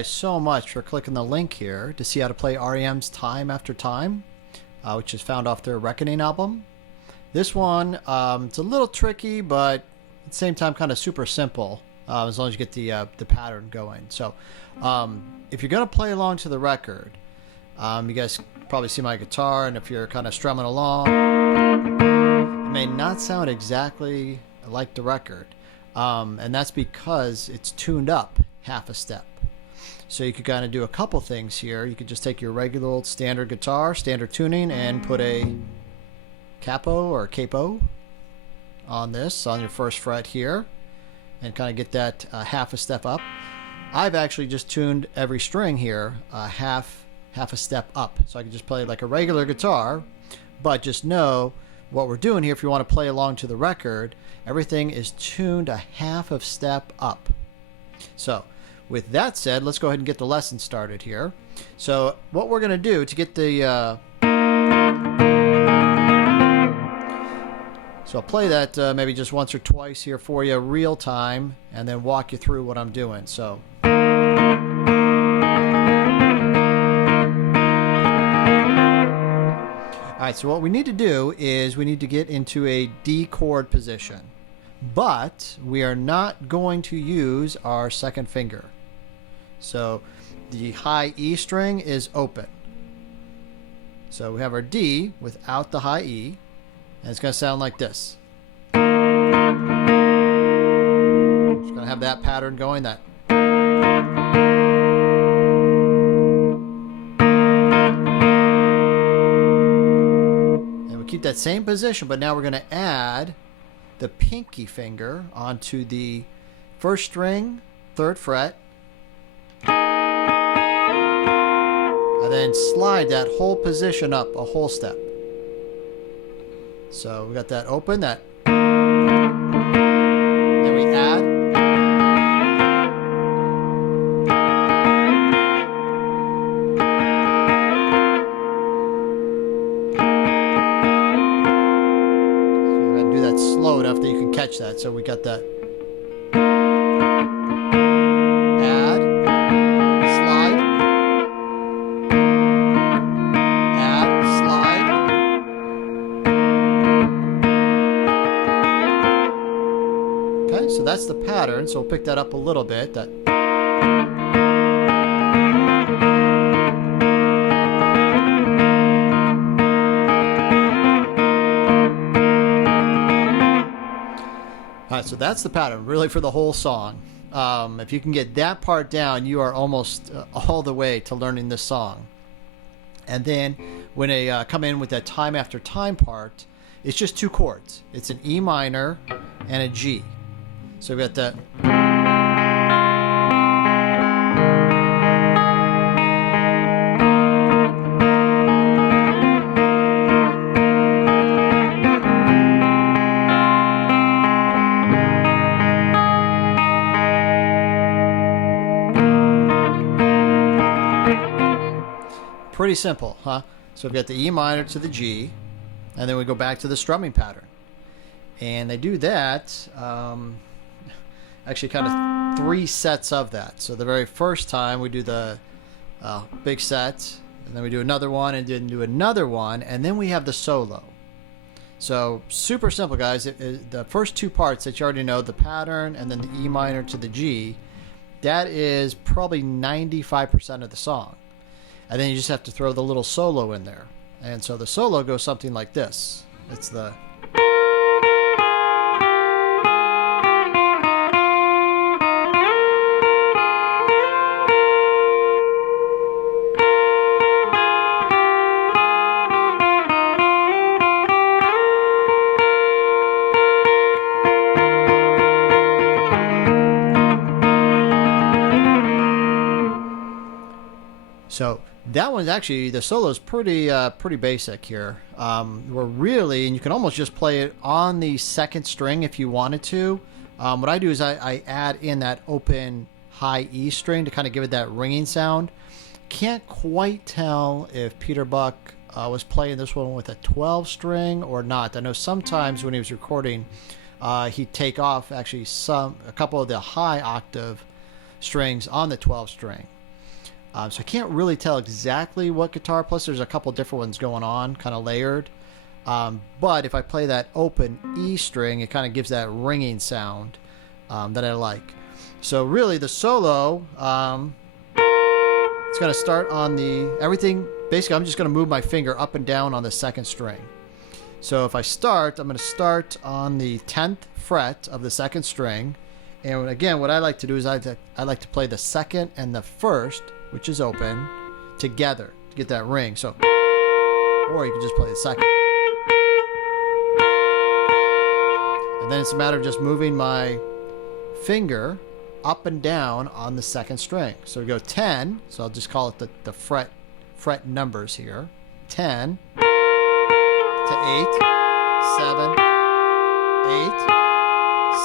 guys so much for clicking the link here to see how to play R.E.M's Time After Time, which is found off their Reckoning album. This one, it's a little tricky, but at the same time kind of super simple, as long as you get the pattern going. So if you're going to play along to the record, you guys probably see my guitar, and if you're kind of strumming along, it may not sound exactly like the record. And that's because it's tuned up half a step. So you could kind of do a couple things here. You could just take your regular old standard guitar, standard tuning, and put a capo or capo on this, on your first fret here, and kind of get that half a step up. I've actually just tuned every string here half a step up. So I can just play like a regular guitar, but just know what we're doing here. If you want to play along to the record, everything is tuned a half of step up. So with that said, let's go ahead and get the lesson started here. So what we're going to do to get the so I'll play that maybe just once or twice here for you real time, and then walk you through what I'm doing. So alright, so what we need to do is we need to get into a D chord position, but we are not going to use our second finger. So the high E string is open. So we have our D without the high E, and it's going to sound like this. Just going to have that pattern going, that. Keep that same position, but now we're going to add the pinky finger onto the first string, 3rd fret, and then slide that whole position up a whole step. So we got that open, that. Then we add. Slow enough that you can catch that. So we got that. Add, slide, add, slide. Okay, so that's the pattern. So we'll pick that up a little bit. That. Alright, so that's the pattern, really, for the whole song. If you can get that part down, you are almost all the way to learning this song. And then when they come in with that time after time part, it's just 2 chords. It's an E minor and a G. So we got that. Pretty simple, huh? So we've got the E minor to the G, and then we go back to the strumming pattern. And they do that, actually kind of 3 sets of that. So the very first time we do the big set, and then we do another one, and then do another one, and then we have the solo. So super simple, guys. The first 2 parts that you already know, the pattern and then the E minor to the G, that is probably 95% of the song. And then you just have to throw the little solo in there. And so the solo goes something like this. It's the... So that one's actually, the solo is pretty basic here. We're really, and you can almost just play it on the 2nd string if you wanted to. What I do is I add in that open high E string to kind of give it that ringing sound. Can't quite tell if Peter Buck was playing this one with a 12 string or not. I know sometimes when he was recording, he'd take off actually a couple of the high octave strings on the 12 string. So I can't really tell exactly what guitar, plus there's a couple different ones going on, kind of layered. But if I play that open E string, it kind of gives that ringing sound that I like. So really the solo, it's going to start on the, everything, basically I'm just going to move my finger up and down on the second string. So if I start, I'm going to start on the 10th fret of the second string. And again, what I like to do is I like to play the second and the first, which is open, together to get that ring. So, or you can just play the second. And then it's a matter of just moving my finger up and down on the second string. So we go 10, so I'll just call it the fret numbers here. 10 to 8, 7, 8,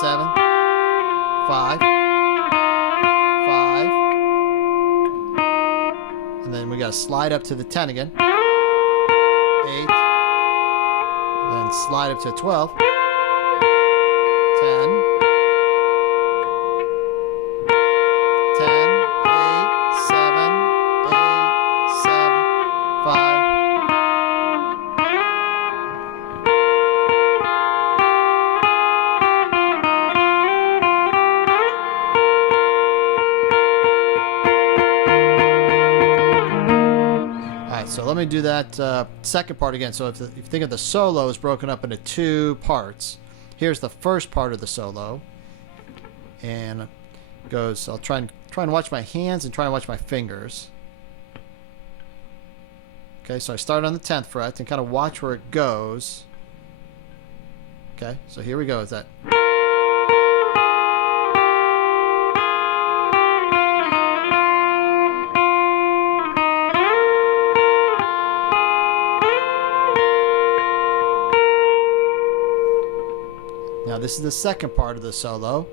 7, 5, 5, and then we got to slide up to the 10 again. 8, and then slide up to 12. 10, 10, 8, 7, 8, 7, 5. So let me do that second part again. So if you think of the solo is broken up into two parts, here's the first part of the solo, and it goes. I'll try and watch my hands and try and watch my fingers. Okay, so I start on the 10th fret and kind of watch where it goes. Okay, so here we go. Is that? Now this is the second part of the solo.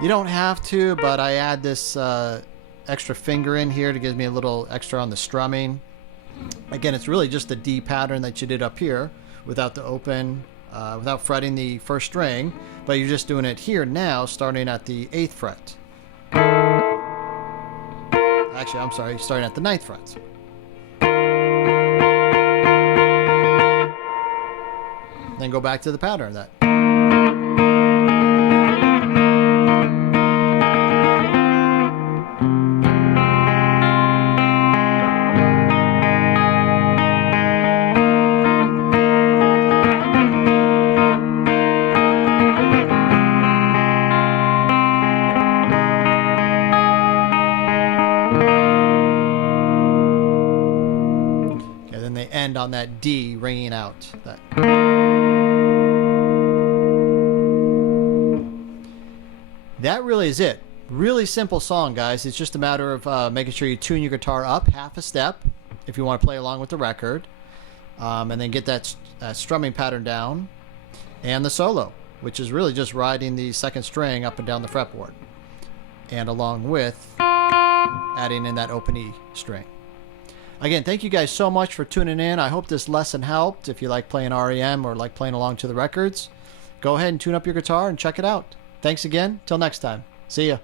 You don't have to, but I add this extra finger in here to give me a little extra on the strumming. Again, it's really just the D pattern that you did up here without the open, without fretting the first string, but you're just doing it here now, starting at the 8th fret. Actually, I'm sorry, starting at the 9th fret. Then go back to the pattern of that. End on that D ringing out. That really is it. Really simple song, guys. It's just a matter of making sure you tune your guitar up half a step if you want to play along with the record, and then get that strumming pattern down, and the solo, which is really just riding the second string up and down the fretboard, and along with adding in that open E string. Again, thank you guys so much for tuning in. I hope this lesson helped. If you like playing REM or like playing along to the records, go ahead and tune up your guitar and check it out. Thanks again. Till next time. See ya.